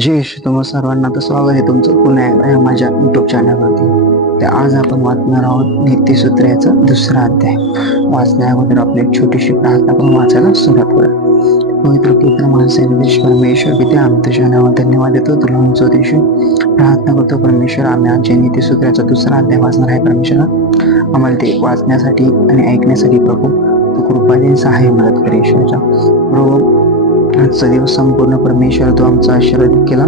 जय श्री तुम्हा सर्वांना तर स्वागत आहे तुमचं पुन्हा एकदा या माझ्या युट्यूब चॅनलवरती तर आज आपण वाचणार आहोत नीतीसूत्र याचा दुसरा अध्याय. वाचण्या अगोदर आपली एक छोटीशी प्रार्थना पण वाचायला सुरुवात करूया. पवित्र पुत्र माणसे विश्व परमेश्वर पिते आमच्या धन्यवाद देतो. तुला आमचं देशू प्रार्थना करतो. परमेश्वर आम्ही आज जे नीतीसूत्राचा दुसरा अध्याय वाचणार आहे परमेश्वरा आम्हाला ते वाचण्यासाठी आणि ऐकण्यासाठी प्रभू तू कृपाने सहाय्य मदत करे प्रभू आजचा दिवस संपूर्ण परमेश्वर तू आमचा आशीर्वाद केला.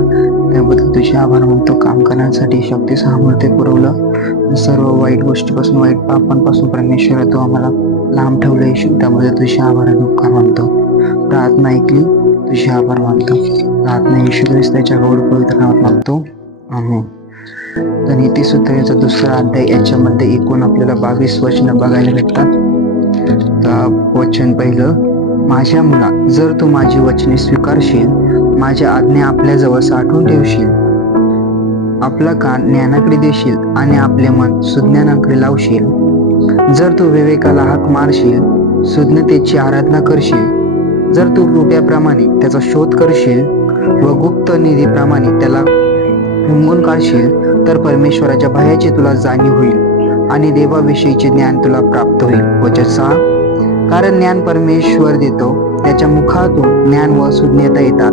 त्याबद्दल तुझे आभार मानतो काम करण्यासाठी शक्ती सामर्थ्य पुरवलं. सर्व वाईट गोष्टीपासून वाईट पापांपासून परमेश्वर तू आम्हाला लांब ठेवलं. येशू त्याबद्दल तुझे आभार उपकार मानतो. प्रार्थना ऐकली तुझे आभार मानतो. प्रार्थना येशू ख्रिस्ताच्या गौड पवित्र नावात मागतो आम्ही तर नीतीसूत्र याचा दुसरा अध्याय याच्यामध्ये एकूण आपल्याला बावीस वचनं बघायला भेटतात. वचन पहिलं माझ्या मुला जर तू माझी वचने स्वीकारशील माझ्या आज्ञा आपल्याजवळ साठवून ठेवशील. आपला कान ज्ञानाकडे देशील आणि आपले मन सुज्ञानाकडे लावशील. जर तू विवेकाला हाक मारशील सुज्ञतेची आराधना करशील. जर तू रुपयाप्रमाणे त्याचा शोध करशील व गुप्त निधीप्रमाणे त्याला हुंगून काढशील तर परमेश्वराच्या भयाची तुला जाणीव होईल आणि देवाविषयीचे ज्ञान तुला प्राप्त होईल. वचन सहा. कारण ज्ञान परमेश्वर देतो. त्याच्या मुखातून ज्ञान व सुज्ञता येतात.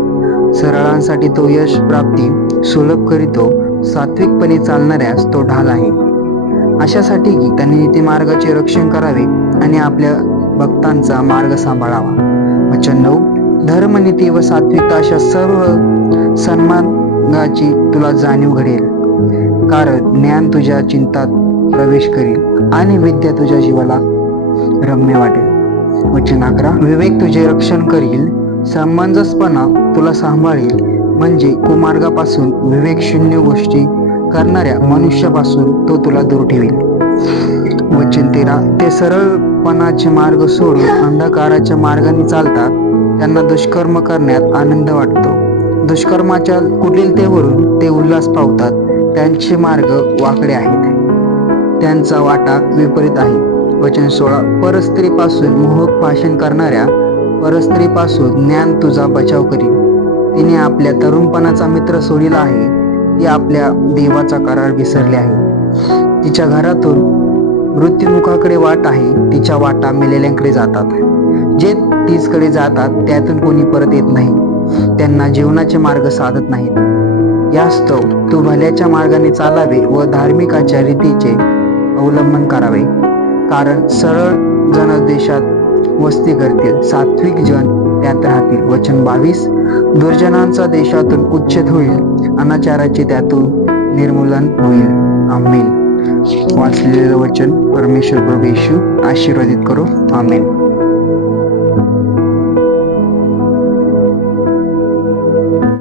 सरळांसाठी तो यश प्राप्ती सुलभ करीतो. सात्विकपणे चालणाऱ्यास तो ढाल आहे. अशासाठी की त्यांनी नीती मार्गाचे रक्षण करावे आणि आपल्या भक्तांचा मार्ग सांभाळावा. वचन नऊ. धर्मनीती व सात्विकता अशा सर्व सन्मानाची तुला जाणीव घडेल. कारण ज्ञान तुझ्या चिंतात प्रवेश करील आणि विद्या तुझ्या जीवाला रम्य वाटेल. वचन अकरा विवेक तुझे रक्षण करील समंजसपणा तुला सांभाळील. म्हणजे कुमार्गापासून विवेक शून्य गोष्टी करणाऱ्या मनुष्यापासून तो तुला दूर ठेवेल. वचन तेरा ते सरळपणाचे मार्ग सोडून अंधकाराच्या मार्गाने चालतात. त्यांना दुष्कर्म करण्यात आनंद वाटतो. दुष्कर्माच्या कुटिलतेवरून ते उल्हास पावतात. त्यांचे मार्ग वाकडे आहेत. त्यांचा वाटा विपरीत आहे. वचन सोळा परस्त्रीपासून मोहक भाषण करणाऱ्या परस्त्रीपासून ज्ञान तुझा बचाव करील तिने आपल्या तरुणपणाचा मित्र सोडिला आहे. ती आपल्या देवाचा करार विसरले आहे. तिच्या घरातून मृत्युमुखाकडे वाट आहे. तिच्या वाटा मेलेल्यांकडे जातात. जे तीचकडे जातात त्यातून कोणी परत येत नाही. त्यांना जीवनाचे मार्ग साधत नाहीत. यास्तव तू भल्याच्या मार्गाने चालावे व धार्मिकाच्या रीतीचे अवलंबन करावे. कारण सरळ जन देशात वस्ती करतील. सात्विक जन त्यात राहतील. वचन बावीस. दुर्जनांचा देशातून उच्छेद होईल. अनाचाराचे त्यातून निर्मूलन होईल. आमेन. वाचलेलं वचन परमेश्वर प्रभू येशू आशीर्वादित करो. आमेन.